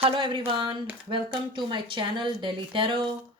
Hello everyone, welcome to my channel Delhi Tarot,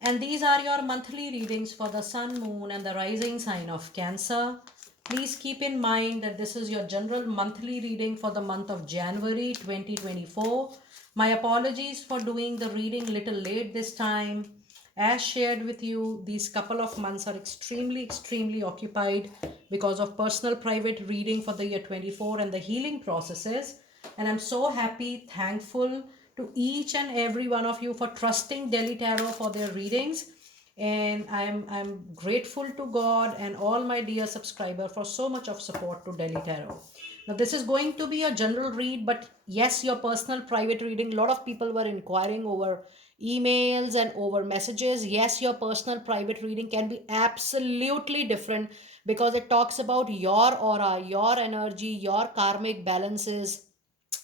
and these are your monthly readings for the Sun, Moon and the rising sign of Cancer. Please keep in mind that this is your general monthly reading for the month of January 2024. My apologies for doing the reading little late this time. As shared with you, these couple of months are extremely occupied because of personal private reading for the year 24 and the healing processes. And I'm so happy, thankful to each and every one of you for trusting Delhi Tarot for their readings. And I'm grateful to God and all my dear subscriber for so much of support to Delhi Tarot. Now this is going to be a general read, but yes, your personal private reading. A lot of people were inquiring over emails and over messages. Yes, your personal private reading can be absolutely different because it talks about your aura, your energy, your karmic balances,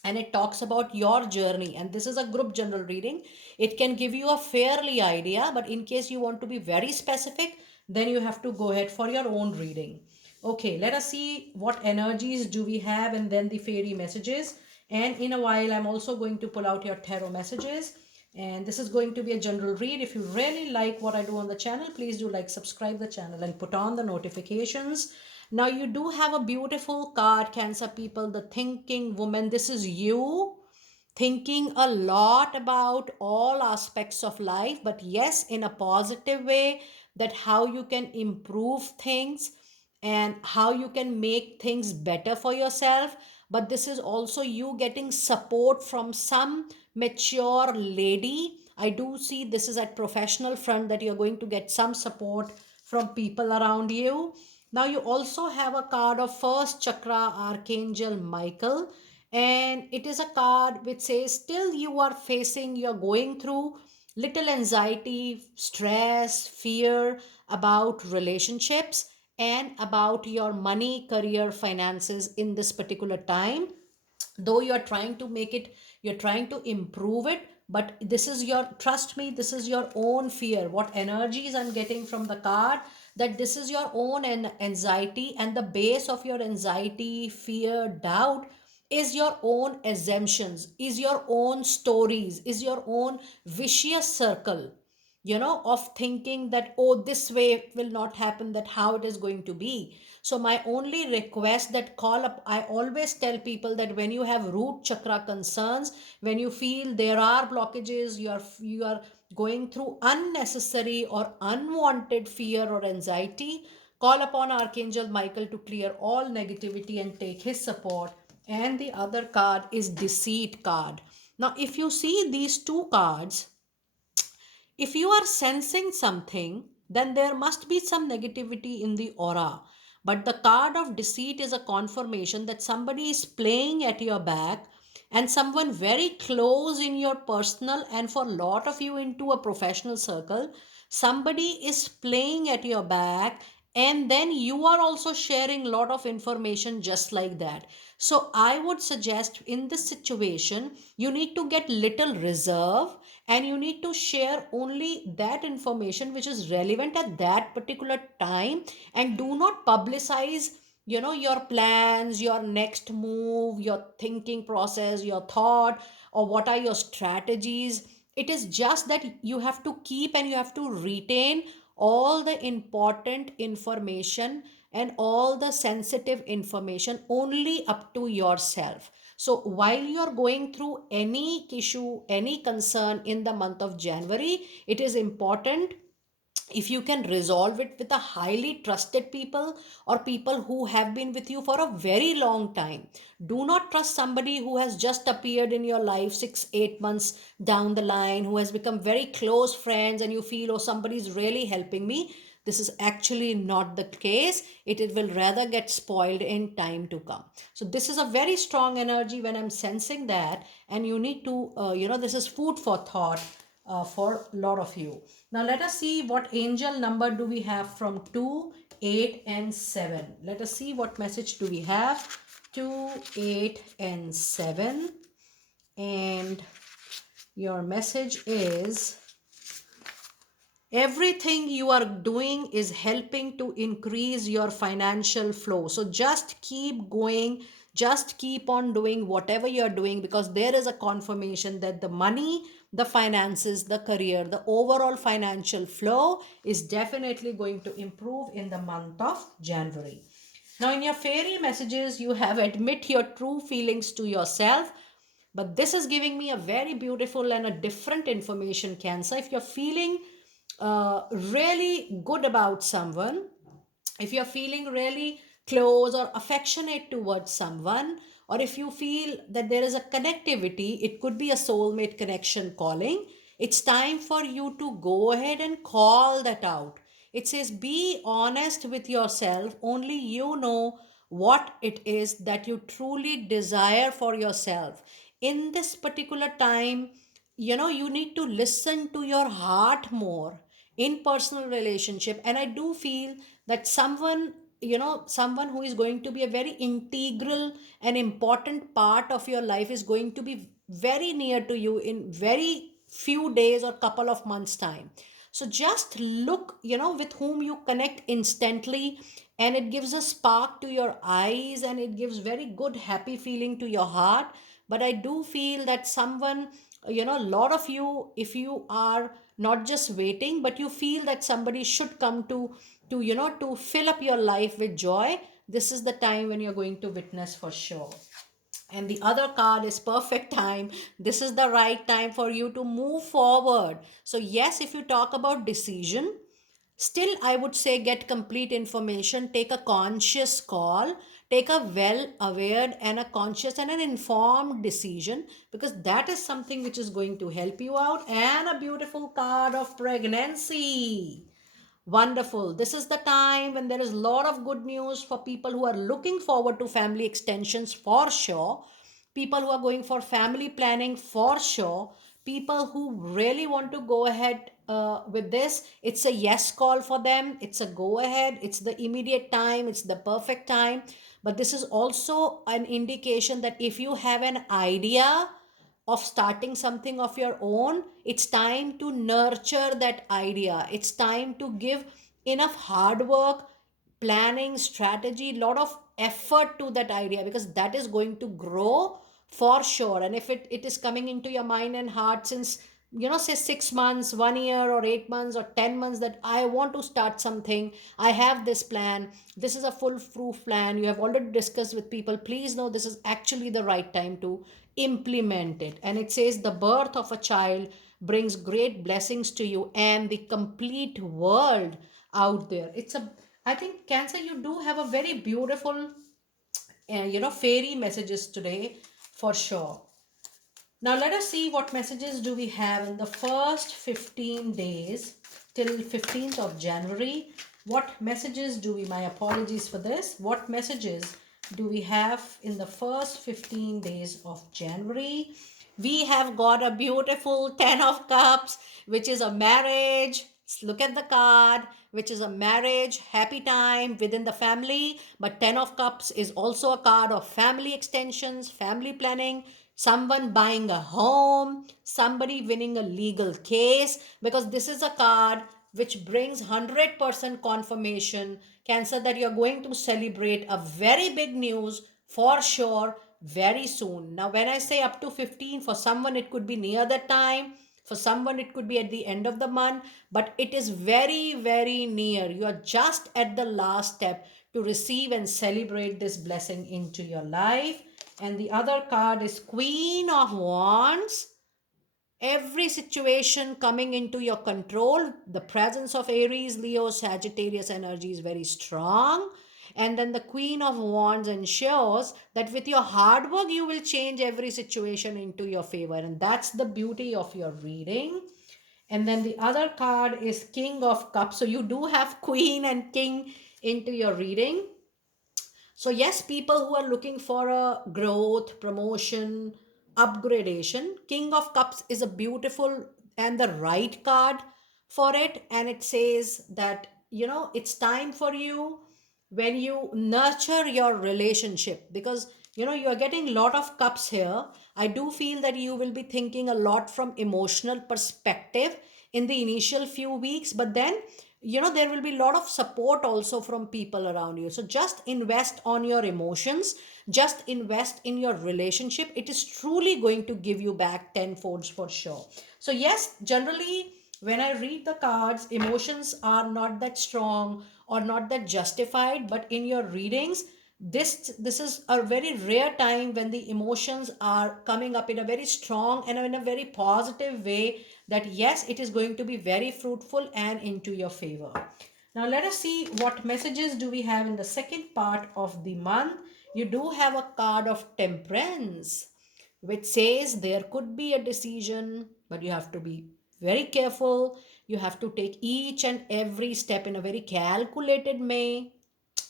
and it talks about your journey. And this is a group general reading. It can give you a fairly idea, but in case you want to be very specific, then you have to go ahead for your own reading. Okay, let us see what energies do we have and then the fairy messages. And in a while I'm also going to pull out your tarot messages, and this is going to be a general read. If you really like what I do on the channel, please do like, subscribe the channel and put on the notifications. Now you do have a beautiful card, Cancer people, the thinking woman. This is you thinking a lot about all aspects of life, but yes, in a positive way, that how you can improve things and how you can make things better for yourself. But this is also you getting support from some mature lady. I do see this is at professional front that you're going to get some support from people around you. Now you also have a card of first chakra, Archangel Michael, and it is a card which says still you are facing, you're going through little anxiety, stress, fear about relationships and about your money, career, finances in this particular time. Though you're trying to make it, you're trying to improve it, but this is your, trust me, this is your own fear. What energies I'm getting from the card, that this is your own anxiety, and the base of your anxiety, fear, doubt is your own assumptions, is your own stories, is your own vicious circle, of thinking that, oh, this way will not happen, that how it is going to be. So my only request, that call up, I always tell people that when you have root chakra concerns, when you feel there are blockages, you are going through unnecessary or unwanted fear or anxiety, call upon Archangel Michael to clear all negativity and take his support. And the other card is deceit card. Now if you see these two cards, if you are sensing something, then there must be some negativity in the aura. But the card of deceit is a confirmation that somebody is playing at your back, and someone very close in your personal and for a lot of you into a professional circle, somebody is playing at your back, and then you are also sharing a lot of information just like that. So I would suggest in this situation, you need to get little reserve, and you need to share only that information which is relevant at that particular time, and do not publicize your plans, your next move, your thinking process, your thought, or what are your strategies. It is just that you have to keep and you have to retain all the important information and all the sensitive information only up to yourself. So while you're going through any issue, any concern in the month of January, it is important if you can resolve it with a highly trusted people, or people who have been with you for a very long time. Do not trust somebody who has just appeared in your life 6 8 months down the line, who has become very close friends, and you feel, oh, somebody is really helping me. This is actually not the case. It will rather get spoiled in time to come. So this is a very strong energy when I'm sensing that, and you need to this is food for thought for a lot of you. Now let us see what angel number do we have from 2, 8 and 7. Let us see what message do we have. 2, 8 and 7, and your message is, everything you are doing is helping to increase your financial flow. So just keep going, Just keep on doing whatever you're doing, because there is a confirmation that the money, the finances, the career, the overall financial flow is definitely going to improve in the month of January. Now, in your fairy messages, you have admit your true feelings to yourself. But this is giving me a very beautiful and a different information, Cancer. If you're feeling really good about someone, if you're feeling really close or affectionate towards someone, or if you feel that there is a connectivity, it could be a soulmate connection calling. It's time for you to go ahead and call that out. It says, be honest with yourself. Only you know what it is that you truly desire for yourself. In this particular time, you need to listen to your heart more in personal relationship. And I do feel that someone who is going to be a very integral and important part of your life is going to be very near to you in very few days or couple of months time. So just look, with whom you connect instantly, and it gives a spark to your eyes, and it gives very good happy feeling to your heart. But I do feel that someone, a lot of you, if you are not just waiting, but you feel that somebody should come to fill up your life with joy, this is the time when you're going to witness for sure. And the other card is perfect time. This is the right time for you to move forward. So yes, if you talk about decision, still I would say get complete information, take a conscious call, take a well aware and a conscious and an informed decision, because that is something which is going to help you out. And a beautiful card of pregnancy. Wonderful. This is the time when there is a lot of good news for people who are looking forward to family extensions for sure. People who are going for family planning for sure. People who really want to go ahead with this. It's a yes call for them. It's a go ahead. It's the immediate time. It's the perfect time. But this is also an indication that if you have an idea of starting something of your own, it's time to nurture that idea. It's time to give enough hard work, planning, strategy, lot of effort to that idea, because that is going to grow for sure. And if it is coming into your mind and heart since, say 6 months, 1 year, or 8 months, or 10 months, that I want to start something, I have this plan, this is a full proof plan, you have already discussed with people, please know this is actually the right time to implement it. And it says the birth of a child brings great blessings to you and the complete world out there. It's a, I think, Cancer, you do have a very beautiful fairy messages today for sure. Now let us see what messages do we have in the first 15 days till 15th of January. What messages do we, my apologies for this, what messages do we have in the first 15 days of January? We have got a beautiful 10 of cups, which is a marriage. Look at the card, which is a marriage, happy time within the family. But 10 of cups is also a card of family extensions, family planning, someone buying a home, somebody winning a legal case, because this is a card which brings 100% confirmation, Cancer, that you're going to celebrate a very big news for sure very soon. Now, when I say up to 15, for someone it could be near that time, for someone it could be at the end of the month, but it is very, very near. You are just at the last step to receive and celebrate this blessing into your life. And the other card is Queen of Wands. Every situation coming into your control, the presence of Aries, Leo, Sagittarius energy is very strong. And then the Queen of Wands ensures that with your hard work, you will change every situation into your favor. And that's the beauty of your reading. And then the other card is King of Cups. So you do have Queen and King into your reading. So, yes, people who are looking for a growth, promotion, upgradation, King of Cups is a beautiful and the right card for it. And it says that, it's time for you when you nurture your relationship, because, you are getting a lot of cups here. I do feel that you will be thinking a lot from emotional perspective in the initial few weeks, but then there will be a lot of support also from people around you. So just invest on your emotions, just invest in your relationship. It is truly going to give you back tenfolds for sure. So yes, generally when I read the cards, emotions are not that strong or not that justified, but in your readings, this is a very rare time when the emotions are coming up in a very strong and in a very positive way, that yes, it is going to be very fruitful and into your favor. Now let us see what messages do we have in the second part of the month. You do have a card of temperance, which says there could be a decision, but you have to be very careful. You have to take each and every step in a very calculated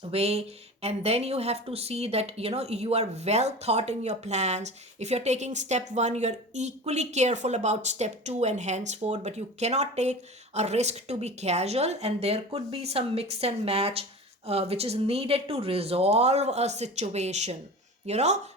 way, and then you have to see that you are well thought in your plans. If you're taking step 1, you're equally careful about step 2 and henceforth, but you cannot take a risk to be casual, and there could be some mix and match which is needed to resolve a situation.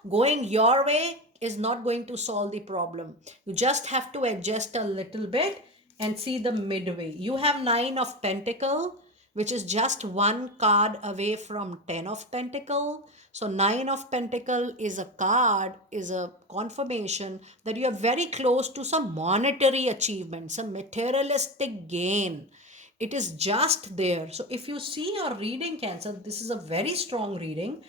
Going your way is not going to solve the problem. You just have to adjust a little bit and see the midway. You have 9 of pentacle, which is just one card away from 10 of pentacle. So 9 of pentacle is a card, is a confirmation that you are very close to some monetary achievement, some materialistic gain. It is just there. So if you see your reading, Cancer, this is a very strong reading,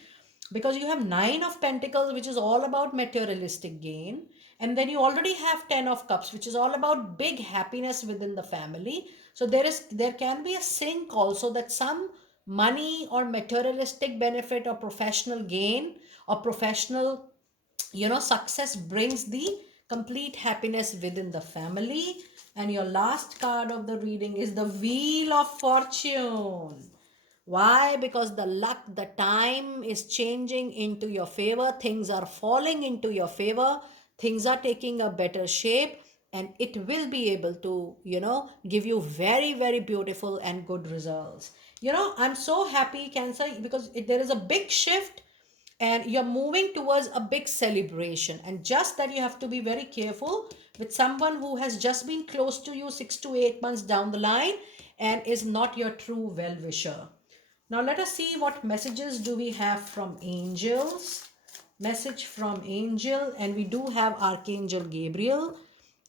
because you have 9 of pentacles, which is all about materialistic gain, and then you already have 10 of cups, which is all about big happiness within the family. So there can be a sync also, that some money or materialistic benefit or professional gain or professional success brings the complete happiness within the family. And your last card of the reading is the Wheel of Fortune. Why? Because the luck, the time is changing into your favor. Things are falling into your favor. Things are taking a better shape, and it will be able to, give you very, very beautiful and good results. I'm so happy, Cancer, because there is a big shift and you're moving towards a big celebration. And just that, you have to be very careful with someone who has just been close to you 6 to 8 months down the line and is not your true well wisher. Now let us see what messages do we have from angels. Message from angel, and we do have Archangel Gabriel.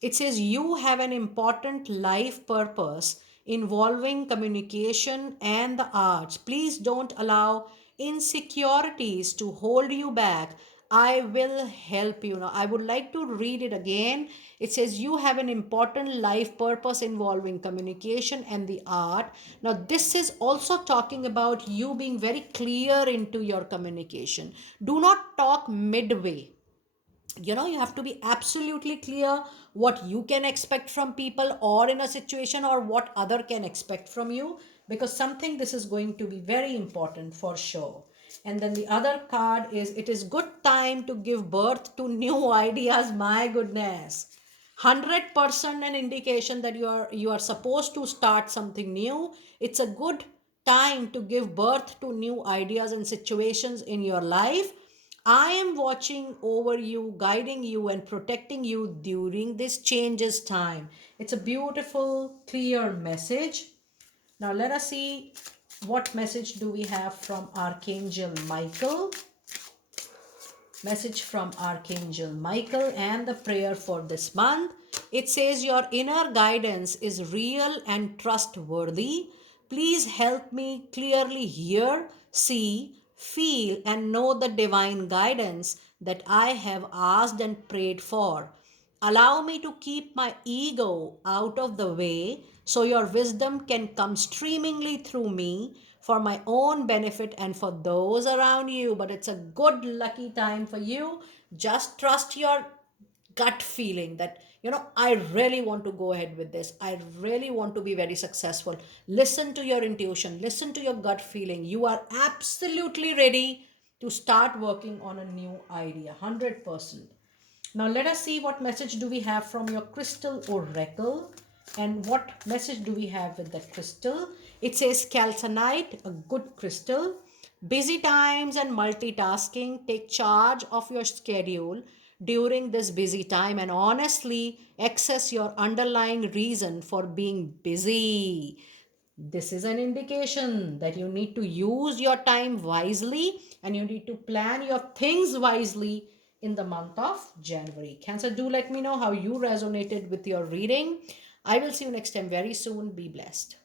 It says you have an important life purpose involving communication and the arts. Please don't allow insecurities to hold you back. I will help you. Now, I would like to read it again. It says, you have an important life purpose involving communication and the art. Now, this is also talking about you being very clear into your communication. Do not talk midway. You have to be absolutely clear what you can expect from people or in a situation, or what other can expect from you, because something this is going to be very important for sure. And then the other card is, it is good time to give birth to new ideas. My goodness, 100% an indication that you are supposed to start something new. It's a good time to give birth to new ideas and situations in your life. I am watching over you, guiding you, and protecting you during this changes time. It's a beautiful, clear message. Now let us see what message do we have from Archangel Michael. Message from Archangel Michael and the prayer for this month. It says, your inner guidance is real and trustworthy. Please help me clearly hear, see, feel, and know the divine guidance that I have asked and prayed for. Allow me to keep my ego out of the way so your wisdom can come streamingly through me for my own benefit and for those around you. But it's a good, lucky time for you. Just trust your gut feeling that, I really want to go ahead with this. I really want to be very successful. Listen to your intuition, listen to your gut feeling. You are absolutely ready to start working on a new idea, 100%. Now let us see what message do we have from your crystal oracle. And what message do we have with that crystal? It says calcite, a good crystal. Busy times and multitasking. Take charge of your schedule during this busy time and honestly access your underlying reason for being busy. This is an indication that you need to use your time wisely and you need to plan your things wisely in the month of January. Cancer, do let me know how you resonated with your reading. I will see you next time very soon. Be blessed.